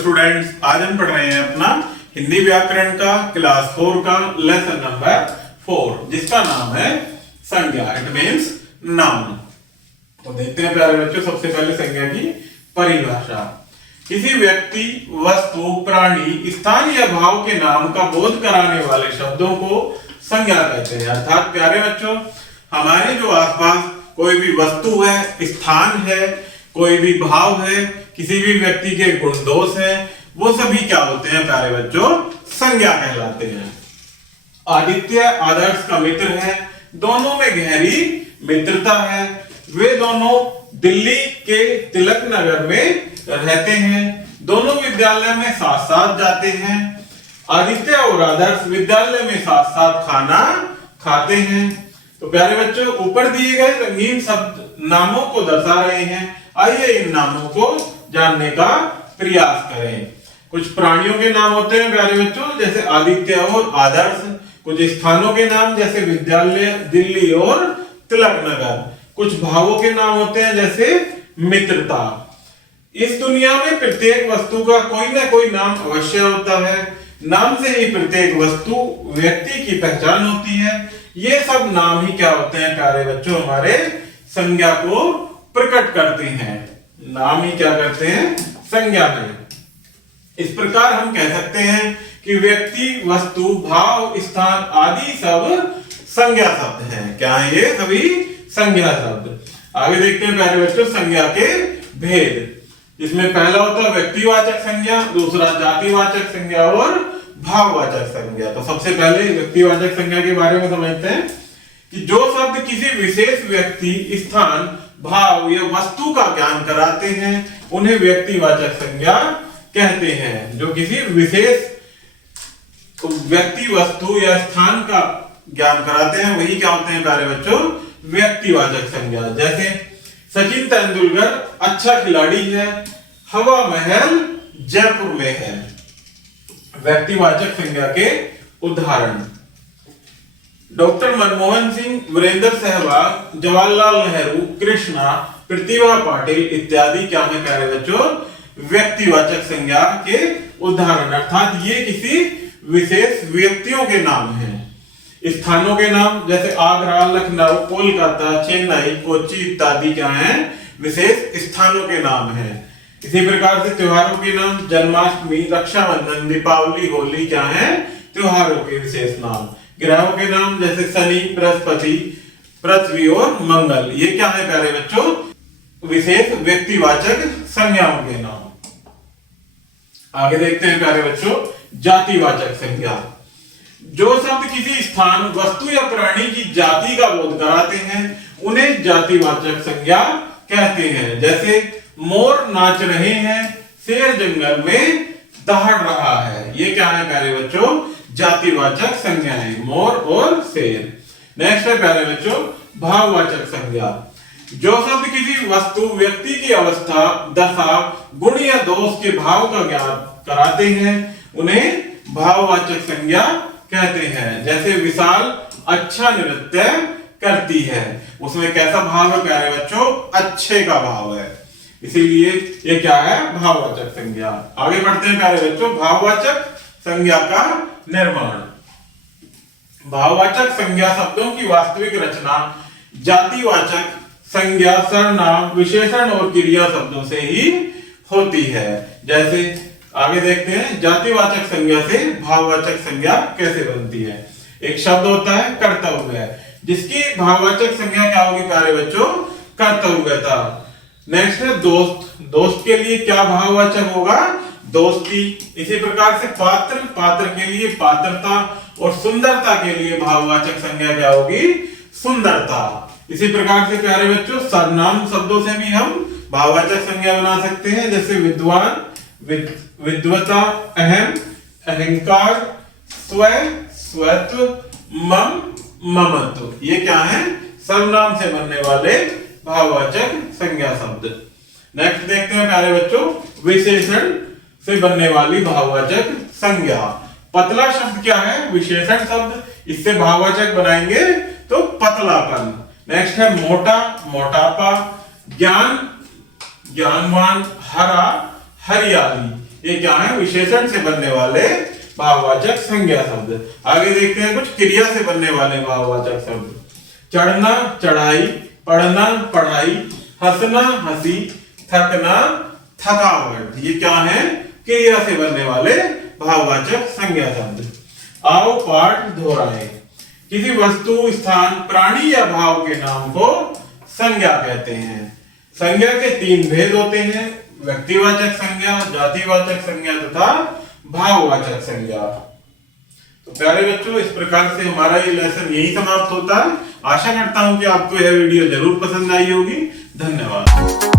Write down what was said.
Students, आज हम पढ़ रहे हैं अपना हिंदी व्याकरण का क्लास 4 का लेसन नंबर 4 जिसका नाम है संज्ञा। It means noun. तो देखते हैं प्यारे बच्चों, सबसे पहले संज्ञा की परिभाषा। किसी व्यक्ति, वस्तु, प्राणी, स्थान या भाव के नाम का बोध कराने वाले शब्दों को संज्ञा कहते हैं। अर्थात प्यारे बच्चों, हमारे जो आसपास कोई भी वस्तु है, स्थान है, कोई भी भाव है, किसी भी व्यक्ति के गुण दोष है, वो सभी क्या होते हैं प्यारे बच्चों? संज्ञा कहलाते हैं। आदित्य आदर्श का मित्र है, दोनों में गहरी मित्रता है। वे दोनों दिल्ली के तिलक नगर में रहते हैं। दोनों विद्यालय में साथ साथ जाते हैं। आदित्य और आदर्श विद्यालय में साथ साथ खाना खाते हैं। तो प्यारे बच्चों, ऊपर दिए गए रंगीन शब्द नामों को दर्शा रहे हैं। आइए इन नामों को जानने का प्रयास करें। कुछ प्राणियों के नाम होते हैं प्यारे बच्चों, जैसे आदित्य और आदर्श। कुछ स्थानों के नाम जैसे विद्यालय, दिल्ली और तिलक नगर। कुछ भावों के नाम होते हैं जैसे मित्रता। इस दुनिया में प्रत्येक वस्तु का कोई ना कोई नाम अवश्य होता है। नाम से ही प्रत्येक वस्तु, व्यक्ति की पहचान होती है। ये सब नाम ही क्या होते हैं प्यारे बच्चों? हमारे संज्ञा को प्रकट करते हैं। नाम ही क्या करते हैं? संज्ञा में। इस प्रकार हम कह सकते हैं कि व्यक्ति, वस्तु, भाव, स्थान आदि सब संज्ञा शब्द हैं। क्या है ये? सभी संज्ञा शब्द। आगे देखते हैं प्यारे बच्चों संज्ञा के भेद। इसमें पहला होता है व्यक्तिवाचक संज्ञा, दूसरा जातिवाचक संज्ञा और भाववाचक संज्ञा। तो सबसे पहले व्यक्तिवाचक संज्ञा के बारे में समझते हैं कि जो शब्द किसी विशेष व्यक्ति, स्थान, भाव या वस्तु का ज्ञान कराते हैं उन्हें व्यक्तिवाचक संज्ञा कहते हैं। जो किसी विशेष व्यक्ति, वस्तु या स्थान का ज्ञान कराते हैं वही क्या होते हैं प्यारे बच्चों? व्यक्तिवाचक संज्ञा। जैसे सचिन तेंदुलकर अच्छा खिलाड़ी है, हवा महल जयपुर में है। व्यक्तिवाचक संज्ञा के उदाहरण: डॉक्टर मनमोहन सिंह, वीरेंद्र सहवाग, जवाहरलाल नेहरू, कृष्णा, प्रतिभा पाटिल इत्यादि क्या है प्यारे बच्चों? व्यक्तिवाचक संज्ञा के उदाहरण। अर्थात ये किसी विशेष व्यक्तियों के नाम हैं। स्थानों के नाम जैसे आगरा, लखनऊ, कोलकाता, चेन्नई, कोच्चि इत्यादि क्या हैं? विशेष स्थानों के नाम हैं। इसी प्रकार से त्योहारों के नाम जन्माष्टमी, रक्षाबंधन, दीपावली, होली क्या हैं? त्योहारों के विशेष नाम। ग्रहों के नाम जैसे शनि, बृहस्पति, पृथ्वी और मंगल। ये क्या है प्यारे बच्चों? विशेष व्यक्तिवाचक संज्ञाओं के नाम। आगे देखते हैं प्यारे बच्चों जातिवाचक संज्ञा। जो शब्द किसी स्थान, वस्तु या प्राणी की जाति का बोध कराते हैं उन्हें जातिवाचक संज्ञा कहते हैं। जैसे मोर नाच रहे हैं, शेर जंगल में दहाड़ रहा है। ये क्या है प्यारे बच्चों? जातिवाचक संज्ञाएं, मोर और शेर। नेक्स्ट है प्यारे बच्चों भाववाचक संज्ञा। जो शब्द किसी वस्तु, व्यक्ति की अवस्था, दशा, गुण या दोष के भाव का ज्ञान कराते हैं उन्हें भाववाचक संज्ञा कहते हैं। जैसे विशाल अच्छा नृत्य करती है, उसमें कैसा भाव है प्यारे बच्चों? अच्छे का भाव है, इसीलिए ये क्या है? भाववाचक संज्ञा। आगे बढ़ते हैं प्यारे बच्चों भाववाचक संज्ञा का निर्माण। भाववाचक संज्ञा शब्दों की वास्तविक रचना जातिवाचक संज्ञा, सर्वनाम, विशेषण और क्रिया शब्दों से ही होती है। जैसे आगे देखते हैं जातिवाचक संज्ञा से भाववाचक संज्ञा कैसे बनती है। एक शब्द होता है कर्तव्य, जिसकी भाववाचक संज्ञा क्या होगी प्यारे बच्चों? कर्तव्यता। नेक्स्ट है दोस्त। दोस्त के लिए क्या भाववाचक होगा? दोस्ती। इसी प्रकार से पात्र, पात्र के लिए पात्रता और सुंदरता के लिए भाववाचक संज्ञा क्या होगी? सुंदरता। इसी प्रकार से प्यारे बच्चों सर्वनाम शब्दों से भी हम भाववाचक संज्ञा बना सकते हैं। जैसे विद्वान, विद्वता, अहम, अहंकार, स्व, स्वत्व, मम, ममत्व। ये क्या है? सर्वनाम से बनने वाले भाववाचक संज्ञा शब्द। नेक्स्ट देखते हैं प्यारे बच्चों विशेषण से बनने वाली भाववाचक संज्ञा। पतला शब्द क्या है? विशेषण शब्द। इससे भाववाचक बनाएंगे तो पतलापन। नेक्स्ट है मोटा, मोटापा, ज्ञान, ज्ञानवान, हरा, हरियाली। ये क्या है, विशेषण से बनने वाले भाववाचक संज्ञा शब्द। आगे देखते हैं कुछ क्रिया से बनने वाले भाववाचक शब्द। चढ़ना चढ़ाई, पढ़ना पढ़ाई, हंसना हंसी, थकना थकावट। ये क्या है, क्रिया से बनने वाले भाववाचक संज्ञा शब्द। आओ पाठ दोहराए। किसी वस्तु, स्थान, प्राणी या भाव के नाम को संज्ञा कहते हैं। संज्ञा के 3 भेद होते हैं, व्यक्तिवाचक संज्ञा, जातिवाचक संज्ञा तथा भाववाचक संज्ञा। तो प्यारे बच्चों, इस प्रकार से हमारा ये लेसन यही समाप्त होता है। आशा करता हूं कि आपको यह वीडियो जरूर पसंद आई होगी। धन्यवाद।